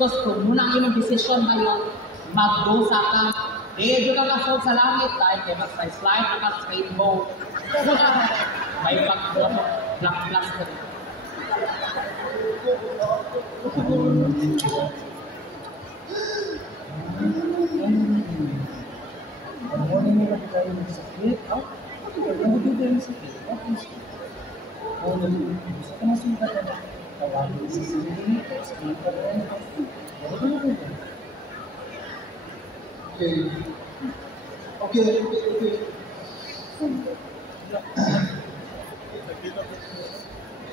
So, kung muna ang imong desisyon kayo, magdusa ka. Medyo ka kasod sa langit dahil kay mag-size flight, mag-rainbow. May black ko rin. Ano nila tayo ng sakit? Ano dito yung sakit? Gusto ko na sugat na tawagin sa sarili, sa mga karoon. Okay.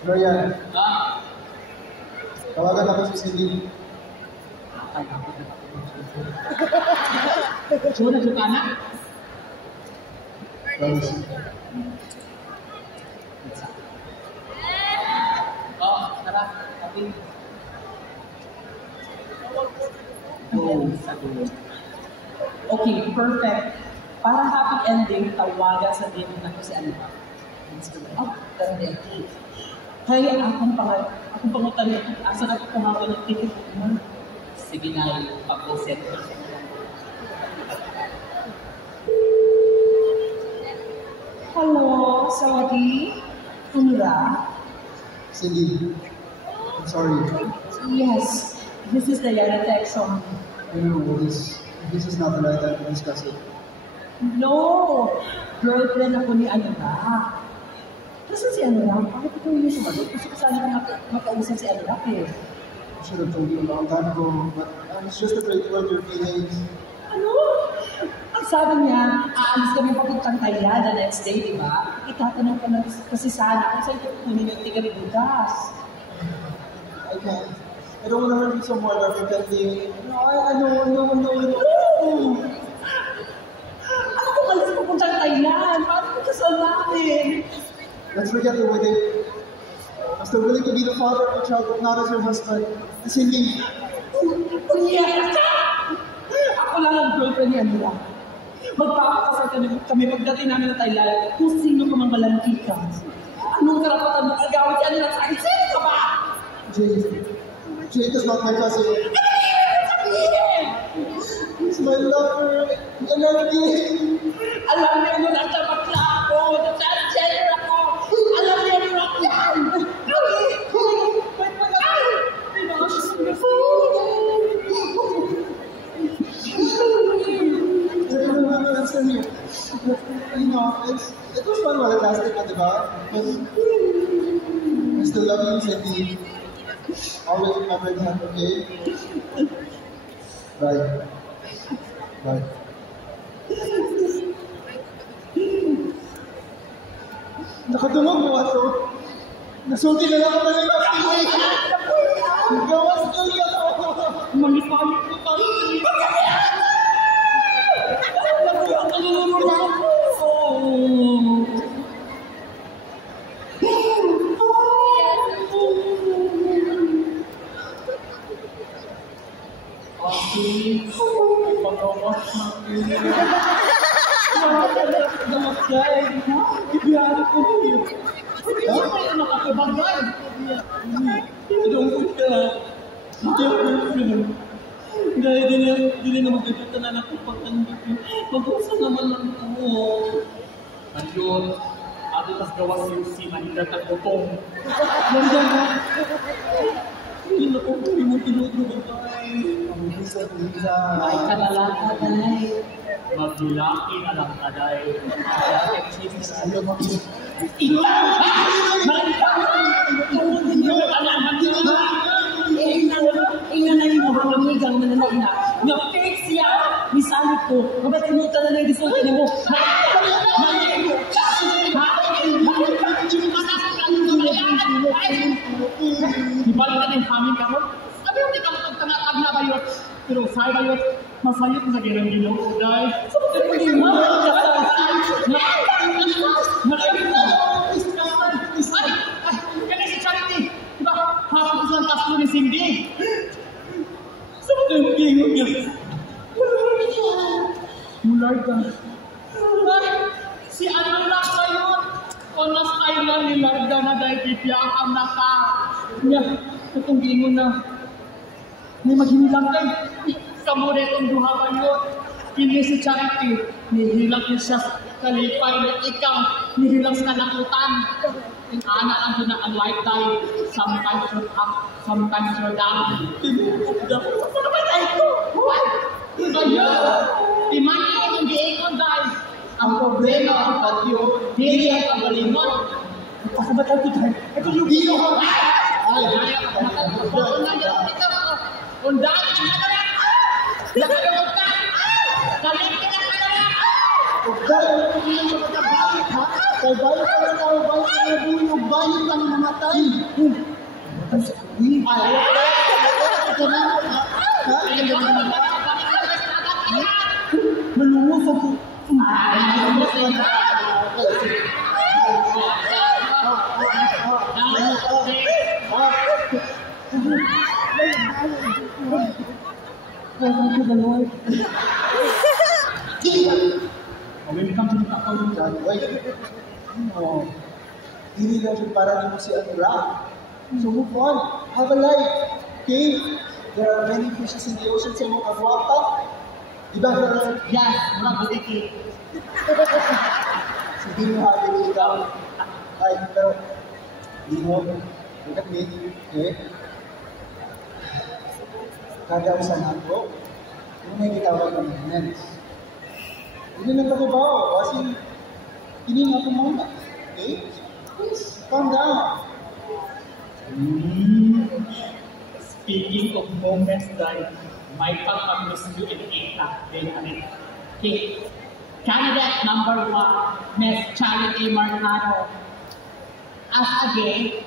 Ryan, tawagan ako si Cindy. Sudah suka na? Promise. Oh, tara. Tapi. Okay, perfect. Para happy ending, tawagan sa din ako si ano ba? Oh, ganda. Kaya akong pangutan ito. Asa na ko kumawa ng ticket mo? Sige na, pag-set ko. Hello, Saudi. Kanila? Cindy, I'm sorry. Yes, this is Diana Texon. No, this is not the right time to discuss it. No, girlfriend ako ni Anurag. Kasi si Anurag, bakit ito yung sumagot? Kasi kasali ko makausap si Anurag eh. I should have told you a long time ago, but I was just afraid to hurt your feelings. Ano? Ang sabi niya, aalis kami papuntang Thailand the next day, di ba? Itatanong ko na kasi sana kung saan ko kunin yung tiga ni Budas. I can't. I don't want to hurt you so more than pretending. No, I know. Ano kung alis papuntang Thailand? Paano kung kasal natin? Let's forget the wedding. I'm still willing to be the father of your child, but not as your husband. And Cindy, Unyaya ka! Ako lang ang girlfriend niya nila. Magpapakasal kami pagdating namin ng Thailand kung sino ka mang malantikan. Anong karapatan mo agawin siya nila sa akin? Sino ka ba? Jade is not my cousin. He's my lover. And everything. Alam niyo mo na sa bakla ako. Transgender ako. Alam niyo mo ako yan. You know, it was fun while it lasted, diba? But I still love you, Cindy. Always remember that, okay? Bye. Nakatungog mo ato. Nasulti na lang ako na yung kapilay. Gawas tuloy ako. Malipayot ko pa rin. Pag-awas natin. Damat guys. Ibiyari ko yun. Ano kayo nakakabagay? Idungkot ka. Hindi ako yung dahil hindi na magkakita na nakapagtandip. Mag-usa naman lang ako. Ayun, ako tas gawas yung si Manila Tagotong. Nandiyan na. Hindi na ko kung mo tinutulog ay. Ay, kanalang kaday. Maglulaki na lang kaday. Ina! Ina na yung mga amigang mananaina. Nga fake siya! Misalit ko. Mabatimutan na lang disulti mo. Ibalik na yung hamin ka mo. Sabi yung di ka magtangatag na bayot. Pero say bayot, masayot sa girang ginoo. Dahil, sa mga pag-iwan, kaya si Charity, diba, hapon isang taslo ni Cindy. Sa mga ginong niya. Mulay ka. Si ano na kayo? Onas Thailand ni Larga na dahil pipiakam na ka. Niya, itong gingon na. May maghinilang kay. Kamure itong duha ba yun? Hindi si Charity. Nihilang yun siya sa kalipay na ikaw. Nihilang sa kanakutan. Yung anak ang doon ang white tie. Sometimes you're up, sometimes you're down. Tinukda. Ano ba tayo ito? What? Ngayon, timani itong diikon dahil ang problema ang bagyo. Hindi ang pagalimot. Pagkabatal ko dahil. Ito yung video ko. Ay, undang ka na lang! Nakalawag ka! Kalimti ka na lang! Dahil ano ko yung magkabalik ha? Kay balik ka na tao, balik ka na buyog, balik ka na namatay. Ay, Malungos ako. Welcome to the Lord. Welcome to the Lord. Wait. No. Hindi lang siya para din mo si Anurag. So move on. Have a life. Okay? There are many fishes in the ocean sa mga kagwapa. Diba? Yes, murag buliki. Hindi mo habili ikaw. Ay, pero hindi mo. Look at me. Okay? Kada usan ako, kung may gitawag ng maintenance. Hindi lang ako ba? Kasi hindi nga ako muna. Okay? Please, calm down. Speaking of moments that may pagpag-miss you in ATA, okay. Candidate number 1, Miss Charity Marcano. As a gay,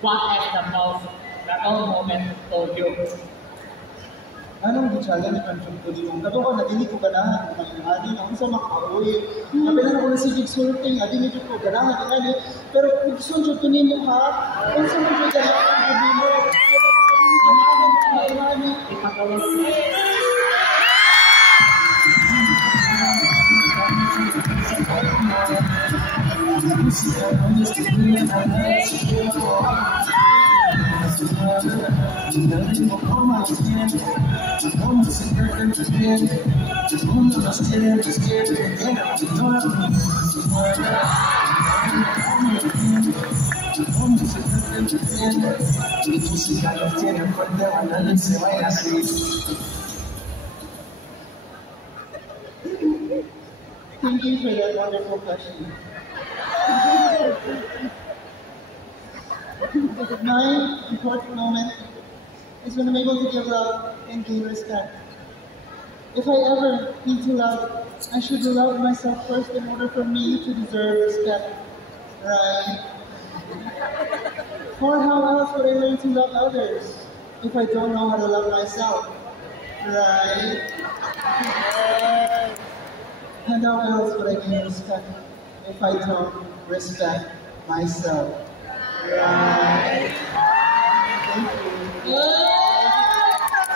what is the most memorable moment for you? Anong di-challenge ang tungkol yung kato ko, nadili ko ganahan ng mga adin, ang sa makauwi. Kapilan ako na si Jigsulting, adin ito ko ganahan ng adin. Pero kung gusto nyo tunin mo ha, kung saan mo dyan ganahan ng adin mo, Ipagawas Thank you for that wonderful question. My important moment is when I'm able to give love and gain respect. If I ever need to love, I should love myself first in order for me to deserve respect. Right? For how else would I learn to love others if I don't know how to love myself? Right? And how else would I gain respect if I don't respect myself? Right? Thank you.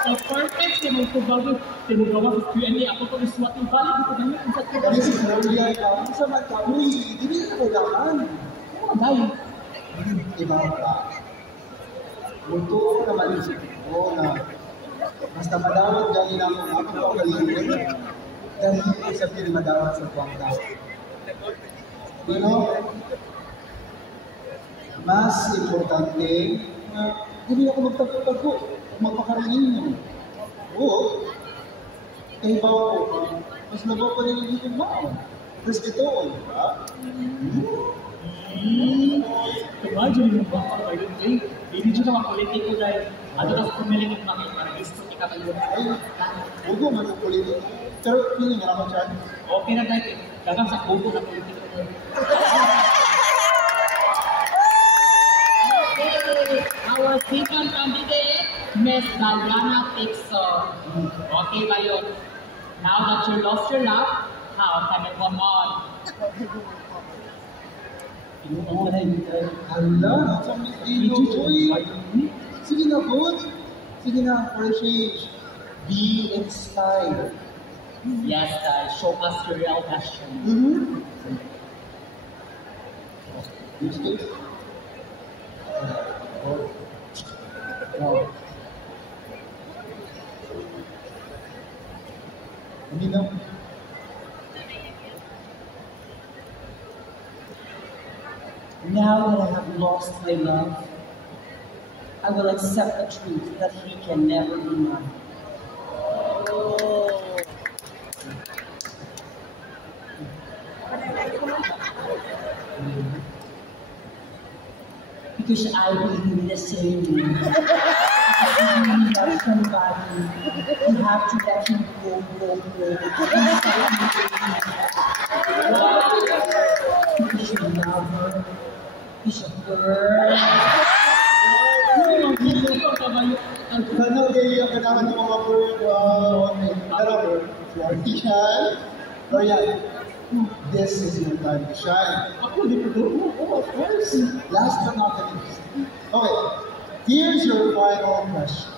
So perfect, tinutubago sa Q&A. Ako ko iswat yung valid. Ito ganyan, ang sakit. Kami si Gloria, ikaw sa mata, uy, hindi na kailangan. Dahil, Iba ka. Luto naman yung siguro na basta madawat dahil na ako pagkakalingin. Dahil isang din madawat sa tuwang tao. You know, mas importante na hindi ako magtago-tago, magpakaranin mo. Oo. Kaya ba ako, mas nabaw pa rin yung dito mo. Tapos ito, di ba? imagine yung baka kayo, hindi siya naman politiko dahil ano na pumiling ng mga para gusto kita kayo. Ay, huwag man ang politiko. Pero feeling nga naman siya. Okay na dahil, dagang sa kubo na politiko. Our second candidate, Miss Diana Pixel. Okay ba yun? Now that you lost your love, how can you come on? Hala, sa Miss Dino, uy. Sige na, good. Sige na, for a change. Be inspired. Yes, guys, show us your real passion. This case? No. You know? Now that I have lost my love, I will accept the truth that he can never be mine. Because I believe in the same way. If you love somebody, you have to let him go. Because you love her. He's a girl. Ano kayo ang kailangan ng mga bird? Florian? Florian, this is your time to shine. Oh, of course. Last but not the least. Okay, here's your final question.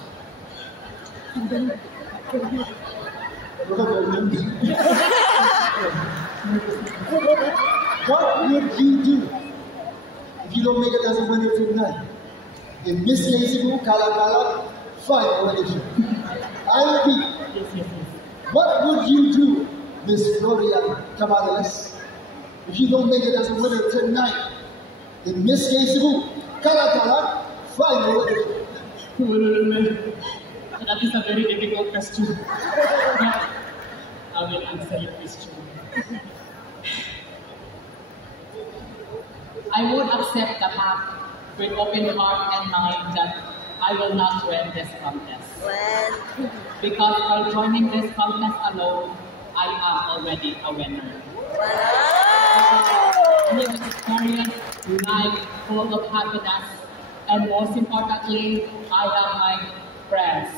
What would you do if you don't make it as a winner tonight? In Miss Lazybo, Kalakala, final edition. I repeat, what would you do, Miss Florian Camarales, if you don't make it as a winner tonight? In Miss Lazybo, Kalakala, final edition. That is a very difficult question. But I will answer your question. I would accept the fact with open heart and mind that I will not win this contest. Because by joining this contest alone, I am already a winner. New experience, life full of happiness, and most importantly, I have my friends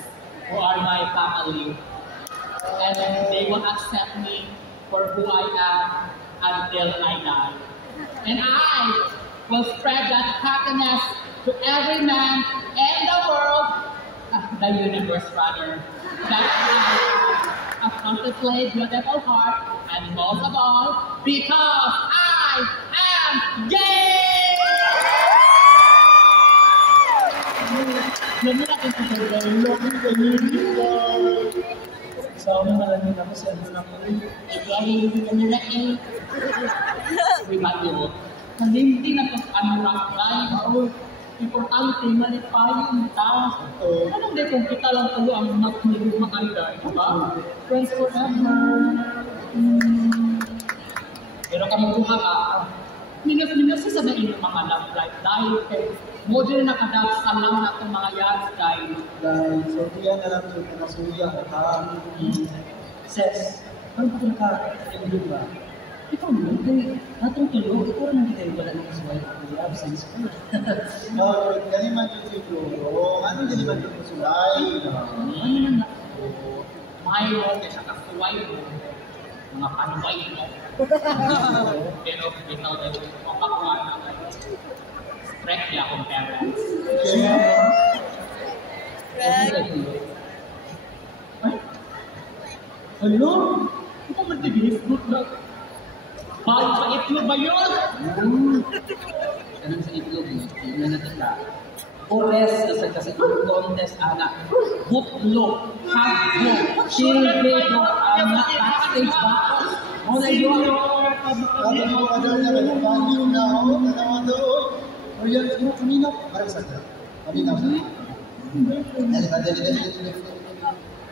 who are my family. And they will accept me for who I am until I die. And I will spread that happiness to every man in the world, the universe rather, that has a contemplate beautiful heart, and most of all, because I am gay! Sa una maraming ako sa ano na ko rin. Privado. Hindi na ito ang rakay. Importante, malipayon ta. Anong di kung kita lang tulo ang maganda, diba? Friends forever. Pero kami buha ka, minus sa na inyong mga love life dahil mo din nakadagsal lang na itong mga yads dahil So, yan na lang yung pinasuya ko ka. Sis, ano ba ka? Ba? Ikaw mo, natong tulo, ikaw rin hindi wala ng kasuway ko yung absence ko. Kaliman yung siguro. Anong kaliman yung sulay? Ano man na? mayroon sa kasuway mo, mga panuway mo. Pero ikaw na yung makakuha na stress niya akong parents. Ano? Ito magtigis mo na. Bago sa itlog ba yun? Ganun sa itlog, hindi na natin na. Ores, kasi contest, anak. Buklo, hagbo, silbedo, anak, backstage ba? Muna yun. Ano mo kadal na kayo? Value na ako. Tanawa doon. O yan, kanina. Parang sa kanina. Kanina. Dali.